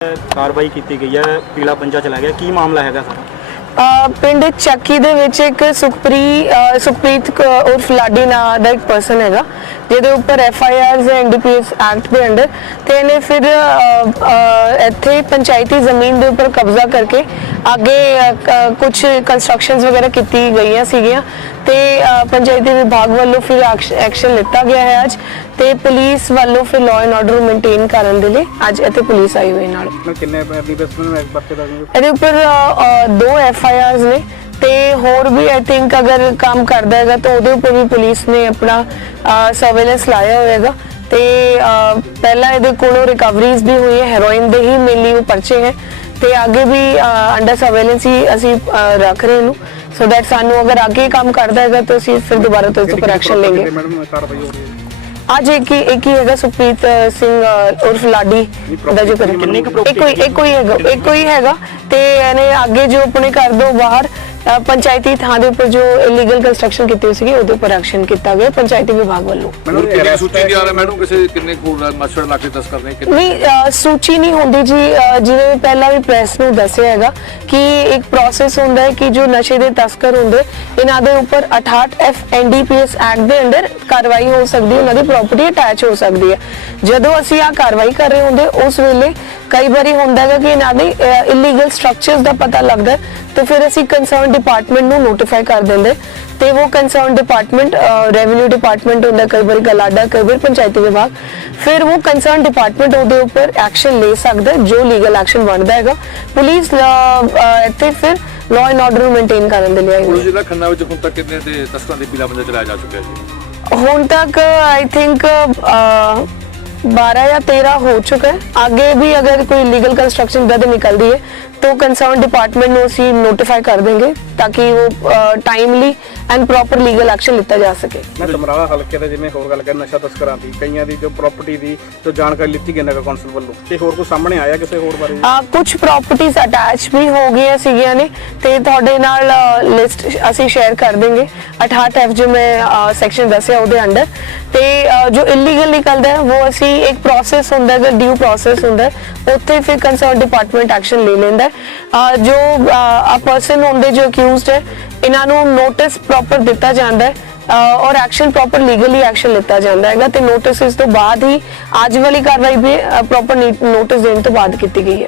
ਕਾਰਵਾਈ ਕੀਤੀ ਗਈ ਹੈ, ਪੀਲਾ ਪੰਜਾ ਚਲਾ ਗਿਆ। ਕੀ ਮਾਮਲਾ ਹੈਗਾ ਸਾਰਾ ਪਿੰਡ ਚੱਕੀ ਦੇ ਵਿੱਚ ਇੱਕ ਸੁਖਪ੍ਰੀ ਸੁਖਪ੍ਰੀਤ ਕ- ਉਰਫ ਲਾਡੀ ਨਾਂ ਦਾ ਇੱਕ ਪਰਸਨ ਹੈਗਾ, ਜਿਹਦੇ ਉੱਪਰ F I Rs NDPS act ਦੇ ਅੰਡਰ ਤੇ ਇਹਨੇ ਫਿਰ ਇੱਥੇ ਪੰਚਾਇਤੀ ਜ਼ਮੀਨ ਦੇ ਉੱਪਰ ਕਬਜ਼ਾ ਕਰਕੇ ਅੱਗੇ ਕੁਝ ਕੰਸਟਰਕਸ਼ਨਸ ਵਗੈਰਾ ਕੀਤੀ ਗਈਆਂ ਸੀਗੀਆਂ ਤੇ ਪੰਚਾਇਤੀ ਵਿਭਾਗ ਵੱਲੋਂ ਫਿਰ ਐਕਸ਼ਨ ਲਿੱਤਾ ਗਿਆ ਹੈ ਅੱਜ ਤੇ ਪੁਲਿਸ ਵੱਲੋਂ ਫਿਰ ਲਾਅ ਐਂਡ ਆਰਡਰ ਮੇਨਟੇਨ ਕਰਨ ਦੇ ਲਈ ਅੱਜ ਇੱਥੇ ਪੁਲਿਸ ਆਈ ਹੋਈ ਨਾਲ। ਕਿੰਨੇ ਇੱਕ ਦਾ ਇਹਦੇ ਉੱਪਰ ਦੋ ਐਫ ਆਈ ਆਰਸ ਨੇ ਤੇ ਹੋਰ ਵੀ ਆਈ ਥਿੰਕ ਅਗਰ ਕੰਮ ਕਰਦਾ ਹੈਗਾ ਤਾਂ ਉਹਦੇ ਉੱਪਰ ਵੀ ਪੁਲਿਸ ਨੇ ਆਪਣਾ ਸਰਵੇਲੈਂਸ ਲਾਇਆ ਹੋਏਗਾ ਤੇ ਪਹਿਲਾਂ ਇਹਦੇ ਕੋਲੋਂ ਰਿਕਵਰੀਜ਼ ਵੀ ਹੋਈ ਹੈ ਹੈਰੋਇਨ ਦੇ ਹੀ ਮੇਨਲੀ ਉਹ ਪਰਚੇ ਹੈ। ਤੇ ਅੱਗੇ ਵੀ ਅੰਡਰ ਸਰਵੇਲੈਂਸ ਹੀ ਅਸੀਂ ਰੱਖ ਰਹੇ ਨੂੰ। ਸੋ ਦੈਟ ਸਾਨੂੰ ਅਗਰ ਅੱਗੇ ਕੰਮ ਕਰਦਾ ਹੈਗਾ ਤਾਂ ਅਸੀਂ ਫਿਰ ਦੁਬਾਰਾ ਤੋਂ ਇਸ ਉੱਪਰ ਐਕਸ਼ਨ ਲਵਾਂਗੇ ਮੈਡਮ ਕਾਰਵਾਈ ਹੋ ਰਹੀ ਹੈ? ਅੱਜ ਇੱਕ ਇੱਕ ਹੀ ਹੈਗਾ ਸੁਖਪ੍ਰੀਤ ਸਿੰਘ ਉਰਫ ਲਾਡੀ ਦਾ ਜੋ ਕਰ ਕਿੰਨੀ ਕੁ ਇੱਕ ਕੋਈ ਇੱਕ ਕੋਈ ਹੈਗਾ ਇੱਕ ਕੋਈ ਹੈਗਾ ਤੇ ਇਹਨੇ ਅੱਗੇ ਜੋ ਆਪਣੇ ਘਰ ਤੋਂ ਬਾਹਰ ਪੰਚਾਇਤੀ ਥਾਂ ਦੇ ਉੱਪਰ ਜੋ ਇਲੀਗਲ ਕੰਸਟਰਕਸ਼ਨ ਕੀਤੀ ਹੋਈ ਸੀਗੀ ਉਹਦੇ ਉੱਪਰ ਐਕਸ਼ਨ ਕੀਤਾ ਗਿਆ ਪੰਚਾਇਤੀ ਵਿਭਾਗ ਵੱਲੋਂ। arrest ਸੂਚੀ ਦੀ ਆ ਰਿਹਾ ਮੈਡਮ ਕਿਸੇ ਕਿੰਨੇ ਕੋਲ ਮਸੜ ਲਾ ਕੇ ਤਸਕਰ ਨੇ ਕਿੰਨੇ ਨਹੀਂ ਸੂਚੀ ਨਹੀਂ ਹੁੰਦੀ ਜੀ। ਜਿਵੇਂ ਪਹਿਲਾਂ ਵੀ ਪ੍ਰੈਸ ਨੂੰ ਦੱਸਿਆ ਹੈਗਾ ਕਿ ਇੱਕ ਪ੍ਰੋਸੈਸ ਹੁੰਦਾ ਹੈ ਕਿ ਜੋ ਨਸ਼ੇ ਦੇ ਤਸਕਰ ਹੁੰਦੇ ਇਹਨਾਂ ਦੇ ਉੱਪਰ 68 ਐਫ ਐਨਡੀਪੀਐਸ ਐਕਟ ਦੇ ਅੰਡਰ ਕਾਰਵਾਈ ਹੋ ਸਕਦੀ ਹੈ ਉਹਨਾਂ ਦੀ ਪ੍ਰਾਪਰਟੀ ਅਟੈਚ ਹੋ ਸਕਦੀ ਹੈ। ਜਦੋਂ ਅਸੀਂ ਆ ਕਾਰਵਾਈ ਕਰ ਰਹੇ ਹੁੰਦੇ ਉਸ ਵੇਲੇ ਕਈ ਵਾਰੀ ਹੁੰਦਾ ਹੈਗਾ ਕਿ ਇਹਨਾਂ ਦੇ ਇਲੀਗਲ ਸਟਰਕਚਰਸ ਦਾ ਪਤਾ ਲੱਗਦਾ ਹੈ, ਤੇ ਫਿਰ ਅਸੀਂ ਕੰਸਰਨ ਡਿਪਾਰਟਮੈਂਟ ਨੂੰ ਨੋਟੀਫਾਈ ਕਰ ਦਿੰਦੇ ਤੇ ਉਹ ਕੰਸਰਨ ਡਿਪਾਰਟਮੈਂਟ ਰੈਵਨਿਊ ਡਿਪਾਰਟਮੈਂਟ ਹੁੰਦਾ ਕਈ ਵਾਰੀ ਗਲਾਡਾ ਕਈ ਵਾਰੀ ਪੰਚਾਇਤੀ ਵਿਭਾਗ। ਫਿਰ ਉਹ ਕੰਸਰਨ ਡਿਪਾਰਟਮੈਂਟ ਉਹਦੇ ਉੱਪਰ ਐਕਸ਼ਨ ਲੈ ਸਕਦਾ ਹੈ, ਜੋ ਲੀਗਲ ਐਕਸ਼ਨ ਬਣਦਾ ਹੈਗਾ। ਪੁਲਿਸ ਇੱਥੇ ਫਿਰ ਲਾਅ ਐਂਡ ਆਰਡਰ ਨੂੰ ਮੇਨਟੇਨ ਕਰਨ ਦੇ ਲਈ ਆਈ ਹੈ। ਜਿਹੜਾ ਖੰਨਾ ਵਿੱਚ ਹੁਣ ਤੱਕ ਕਿੰਨੇ ਤੇ ਤਸਕਰਾਂ ਦੇ ਪੀਲਾ ਬੰਦਾ ਚਲਾਇਆ ਜਾ ਚੁੱਕਿਆ ਜੀ? ਹੁਣ ਤੱਕ ਆਈ ਥਿੰਕ 12 या 13 हो चुका है आगे भी अगर कोई लीगल कंस्ट्रक्शन गद निकलती है तो कंसर्न डिपार्टमेंट में उसी नोटिफाई कर देंगे ताकि वो timely uh, and proper legal action ਲਿੱਤਾ ਜਾ ਸਕੇ। ਮੈਂ ਸਮਰਾਲਾ ਹਲਕੇ ਦੇ ਜਿਵੇਂ ਹੋਰ ਗੱਲ ਕਰ ਨਸ਼ਾ ਤਸਕਰਾਂ ਦੀ ਕਈਆਂ ਦੀ ਜੋ ਪ੍ਰਾਪਰਟੀ ਦੀ ਜੋ ਜਾਣਕਾਰੀ ਲਿੱਤੀ ਗਈ ਨਗਰ ਕੌਂਸਲ ਵੱਲੋਂ। ਤੇ ਹੋਰ ਕੋਈ ਸਾਹਮਣੇ ਆਇਆ ਕਿਸੇ ਹੋਰ ਬਾਰੇ? ਆ ਕੁਝ ਪ੍ਰਾਪਰਟੀਆਂ ਅਟੈਚ ਵੀ ਹੋ ਗਈਆਂ ਸੀਗੀਆਂ ਨੇ ਤੇ ਤੁਹਾਡੇ ਨਾਲ ਲਿਸਟ ਅਸੀਂ ਸ਼ੇਅਰ ਕਰ ਦੇंगे 68 ਐਫ ਜੋ ਮੈਂ ਸੈਕਸ਼ਨ ਦੱਸਿਆ ਉਹਦੇ ਅੰਡਰ ਤੇ ਜੋ ਇਲੀਗਲ ਨਿਕਲਦਾ ਹੈ ਉਹ ਅਸੀਂ ਇੱਕ ਪ੍ਰੋਸੈਸ ਹੁੰਦਾ ਹੈ ਡਿਊ ਪ੍ਰੋਸੈਸ ਹੁੰਦਾ ਹੈ ਉੱਥੇ ਫਿਰ ਕੰਸਰਨ ਡਿਪਾਰਟਮੈਂਟ ਐਕਸ਼ਨ ਲੈ ਲੈਂਦਾ ਜੋ ਆ ਪਰਸਨ ਹੁੰਦੇ ਜੋ ਅਕਿਊਜ਼ਡ ਹੈ ਇਹਨਾਂ ਨੂੰ ਨੋਟਿਸ ਪ੍ਰੋਪਰ ਦਿੱਤਾ ਜਾਂਦਾ ਹੈ ਔਰ ਐਕਸ਼ਨ ਪ੍ਰੋਪਰ ਲੀਗਲੀ ਐਕਸ਼ਨ ਲਿੱਤਾ ਜਾਂਦਾ ਹੈਗਾ ਤੇ ਨੋਟਿਸ ਤੋਂ ਬਾਅਦ ਹੀ ਅੱਜ ਵਾਲੀ ਕਾਰਵਾਈ ਵੀ ਪ੍ਰੋਪਰ ਨੋਟਿਸ ਦੇਣ ਤੋਂ ਬਾਅਦ ਕੀਤੀ ਗਈ ਹੈ।